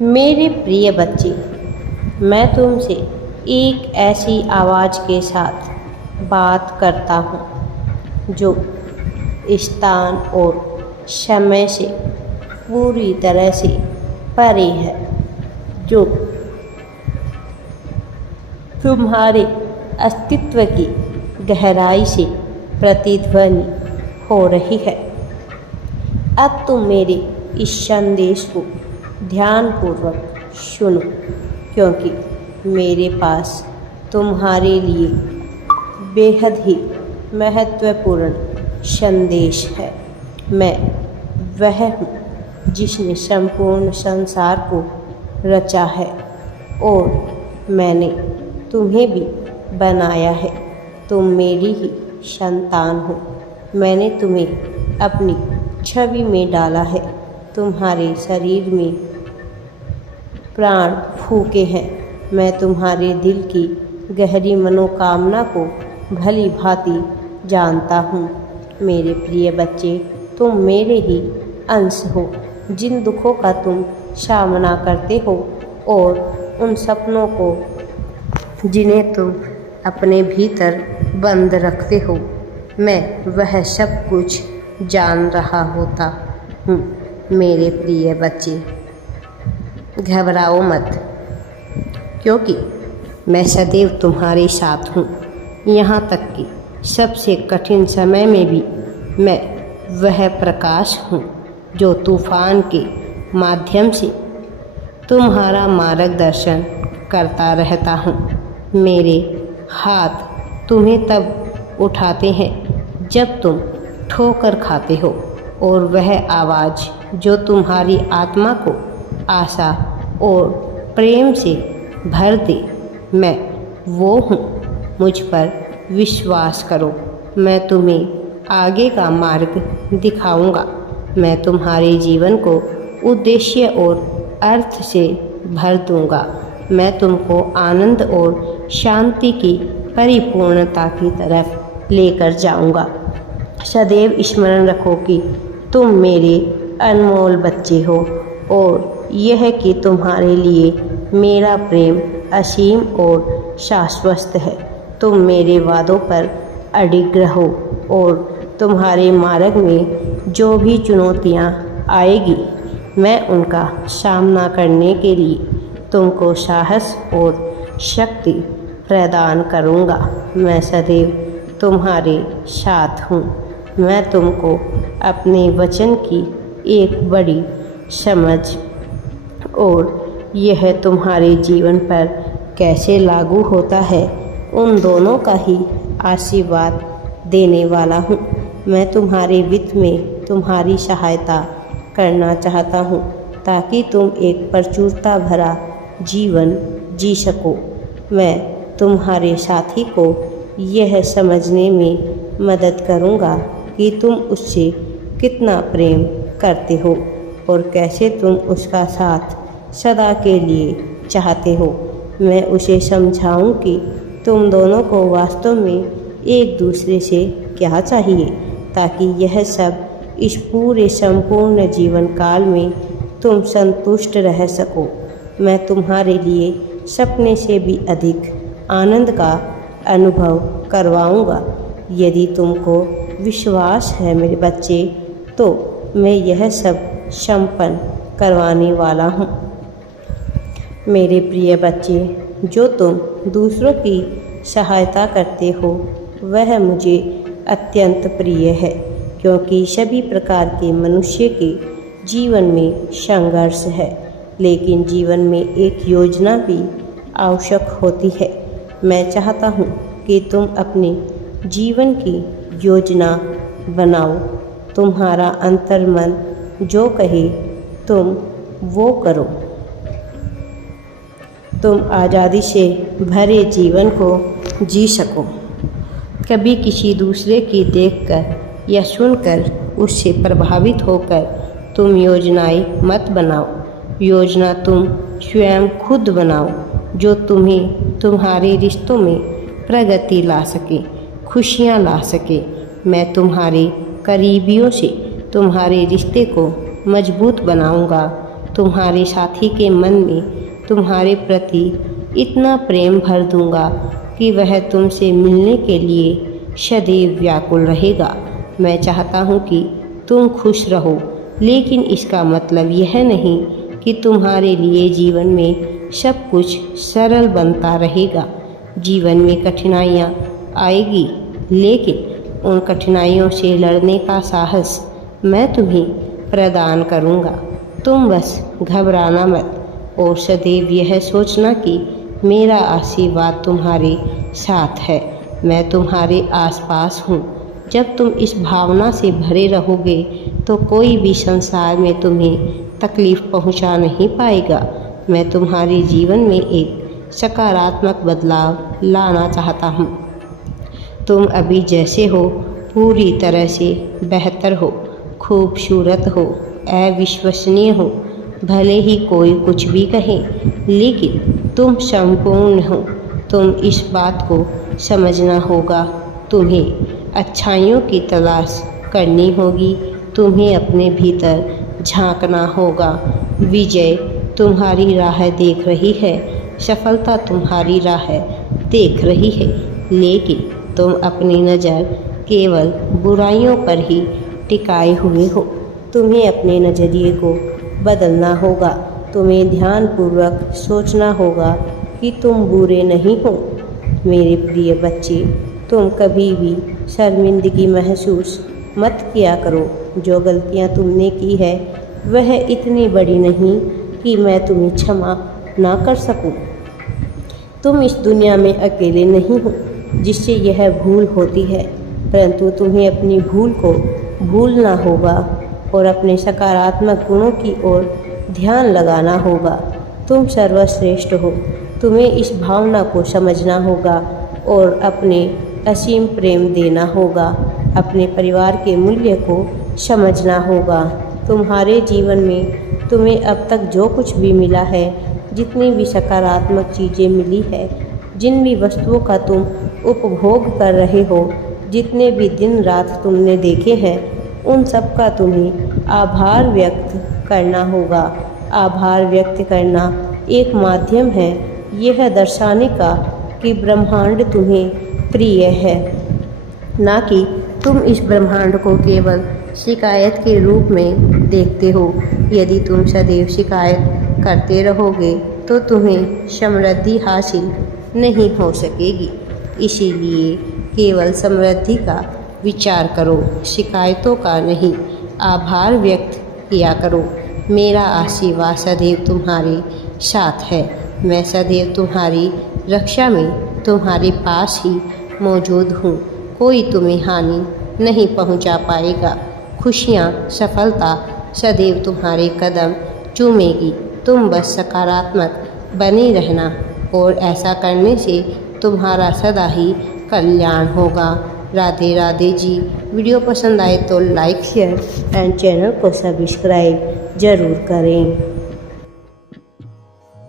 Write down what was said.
मेरे प्रिय बच्चे, मैं तुमसे एक ऐसी आवाज़ के साथ बात करता हूँ जो स्थान और समय से पूरी तरह से परे है, जो तुम्हारे अस्तित्व की गहराई से प्रतिध्वनि हो रही है। अब तुम मेरे इस संदेश को ध्यानपूर्वक सुनो, क्योंकि मेरे पास तुम्हारे लिए बेहद ही महत्वपूर्ण संदेश है। मैं वह हूँ जिसने संपूर्ण संसार को रचा है और मैंने तुम्हें भी बनाया है। तुम मेरी ही संतान हो। मैंने तुम्हें अपनी छवि में डाला है। तुम्हारे शरीर में प्राण फूके हैं। मैं तुम्हारे दिल की गहरी मनोकामना को भली भांति जानता हूँ। मेरे प्रिय बच्चे, तुम मेरे ही अंश हो। जिन दुखों का तुम सामना करते हो और उन सपनों को जिन्हें तुम अपने भीतर बंद रखते हो, मैं वह सब कुछ जान रहा होता हूँ। मेरे प्रिय बच्चे, घबराओ मत, क्योंकि मैं सदैव तुम्हारे साथ हूँ। यहाँ तक कि सबसे कठिन समय में भी मैं वह प्रकाश हूँ जो तूफान के माध्यम से तुम्हारा मार्गदर्शन करता रहता हूँ। मेरे हाथ तुम्हें तब उठाते हैं जब तुम ठोकर खाते हो, और वह आवाज़ जो तुम्हारी आत्मा को आशा और प्रेम से भर दे, मैं वो हूँ। मुझ पर विश्वास करो, मैं तुम्हें आगे का मार्ग दिखाऊंगा। मैं तुम्हारे जीवन को उद्देश्य और अर्थ से भर दूंगा। मैं तुमको आनंद और शांति की परिपूर्णता की तरफ लेकर जाऊंगा। सदैव स्मरण रखो कि तुम मेरे अनमोल बच्चे हो, और यह कि तुम्हारे लिए मेरा प्रेम असीम और शाश्वत है। तुम मेरे वादों पर अडिग रहो, और तुम्हारे मार्ग में जो भी चुनौतियाँ आएगी, मैं उनका सामना करने के लिए तुमको साहस और शक्ति प्रदान करूँगा। मैं सदैव तुम्हारे साथ हूँ। मैं तुमको अपने वचन की एक बड़ी समझ और यह तुम्हारे जीवन पर कैसे लागू होता है, उन दोनों का ही आशीर्वाद देने वाला हूँ। मैं तुम्हारे वित्त में तुम्हारी सहायता करना चाहता हूँ, ताकि तुम एक प्रचुरता भरा जीवन जी सको। मैं तुम्हारे साथी को यह समझने में मदद करूँगा कि तुम उससे कितना प्रेम करते हो और कैसे तुम उसका साथ सदा के लिए चाहते हो। मैं उसे समझाऊं कि तुम दोनों को वास्तव में एक दूसरे से क्या चाहिए, ताकि यह सब इस पूरे संपूर्ण जीवन काल में तुम संतुष्ट रह सको। मैं तुम्हारे लिए सपने से भी अधिक आनंद का अनुभव करवाऊंगा। यदि तुमको विश्वास है मेरे बच्चे, तो मैं यह सब संपन्न करवाने वाला हूँ। मेरे प्रिय बच्चे, जो तुम दूसरों की सहायता करते हो, वह मुझे अत्यंत प्रिय है, क्योंकि सभी प्रकार के मनुष्य के जीवन में संघर्ष है, लेकिन जीवन में एक योजना भी आवश्यक होती है। मैं चाहता हूँ कि तुम अपने जीवन की योजना बनाओ। तुम्हारा अंतर्मन जो कहे तुम वो करो। तुम आज़ादी से भरे जीवन को जी सको। कभी किसी दूसरे की देखकर या सुनकर उससे प्रभावित होकर तुम योजनाएं मत बनाओ। योजना तुम स्वयं खुद बनाओ, जो तुम्हें तुम्हारे रिश्तों में प्रगति ला सके, खुशियाँ ला सके। मैं तुम्हारे करीबियों से तुम्हारे रिश्ते को मजबूत बनाऊंगा। तुम्हारे साथी के मन में तुम्हारे प्रति इतना प्रेम भर दूंगा कि वह तुमसे मिलने के लिए सदैव व्याकुल रहेगा। मैं चाहता हूँ कि तुम खुश रहो, लेकिन इसका मतलब यह नहीं कि तुम्हारे लिए जीवन में सब कुछ सरल बनता रहेगा। जीवन में कठिनाइयाँ आएगी, लेकिन उन कठिनाइयों से लड़ने का साहस मैं तुम्हें प्रदान करूँगा। तुम बस घबराना मत और सदैव यह सोचना कि मेरा आशीर्वाद तुम्हारे साथ है। मैं तुम्हारे आसपास हूँ। जब तुम इस भावना से भरे रहोगे तो कोई भी संसार में तुम्हें तकलीफ़ पहुँचा नहीं पाएगा। मैं तुम्हारे जीवन में एक सकारात्मक बदलाव लाना चाहता हूँ। तुम अभी जैसे हो पूरी तरह से बेहतर हो, खूबसूरत हो, अविश्वसनीय हो। भले ही कोई कुछ भी कहे, लेकिन तुम संपूर्ण हो। तुम इस बात को समझना होगा। तुम्हें अच्छाइयों की तलाश करनी होगी। तुम्हें अपने भीतर झांकना होगा। विजय तुम्हारी राह देख रही है, सफलता तुम्हारी राह देख रही है, लेकिन तुम अपनी नज़र केवल बुराइयों पर ही टिकाए हुए हो। तुम्हें अपने नज़रिए को बदलना होगा। तुम्हें ध्यानपूर्वक सोचना होगा कि तुम बुरे नहीं हो। मेरे प्रिय बच्चे, तुम कभी भी शर्मिंदगी महसूस मत किया करो। जो गलतियाँ तुमने की है वह इतनी बड़ी नहीं कि मैं तुम्हें क्षमा ना कर सकूं। तुम इस दुनिया में अकेले नहीं हो जिससे यह भूल होती है, परंतु तुम्हें अपनी भूल को भूलना होगा और अपने सकारात्मक गुणों की ओर ध्यान लगाना होगा। तुम सर्वश्रेष्ठ हो। तुम्हें इस भावना को समझना होगा और अपने असीम प्रेम देना होगा। अपने परिवार के मूल्य को समझना होगा। तुम्हारे जीवन में तुम्हें अब तक जो कुछ भी मिला है, जितनी भी सकारात्मक चीज़ें मिली है, जिन भी वस्तुओं का तुम उपभोग कर रहे हो, जितने भी दिन रात तुमने देखे हैं, उन सब का तुम्हें आभार व्यक्त करना होगा। आभार व्यक्त करना एक माध्यम है यह दर्शाने का कि ब्रह्मांड तुम्हें प्रिय है, ना कि तुम इस ब्रह्मांड को केवल शिकायत के रूप में देखते हो। यदि तुम सदैव शिकायत करते रहोगे तो तुम्हें समृद्धि हासिल नहीं हो सकेगी। इसीलिए केवल समृद्धि का विचार करो, शिकायतों का नहीं। आभार व्यक्त किया करो। मेरा आशीर्वाद सदैव तुम्हारे साथ है। मैं सदैव तुम्हारी रक्षा में तुम्हारे पास ही मौजूद हूँ। कोई तुम्हें हानि नहीं पहुँचा पाएगा। खुशियाँ, सफलता सदैव तुम्हारे कदम चूमेगी। तुम बस सकारात्मक बने रहना और ऐसा करने से तुम्हारा सदा ही कल्याण होगा। राधे राधे जी। वीडियो पसंद आए तो लाइक, शेयर एंड चैनल को सब्सक्राइब ज़रूर करें।